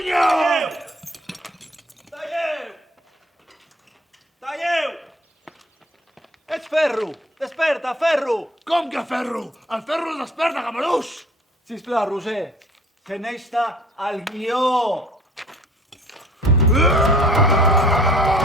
Punyal! Talleu! Talleu! Ets ferro! Desperta, ferro! Com que ferro? El ferro es desperta, camarús! Sisplau, Roser, se n'està al guió! Ah!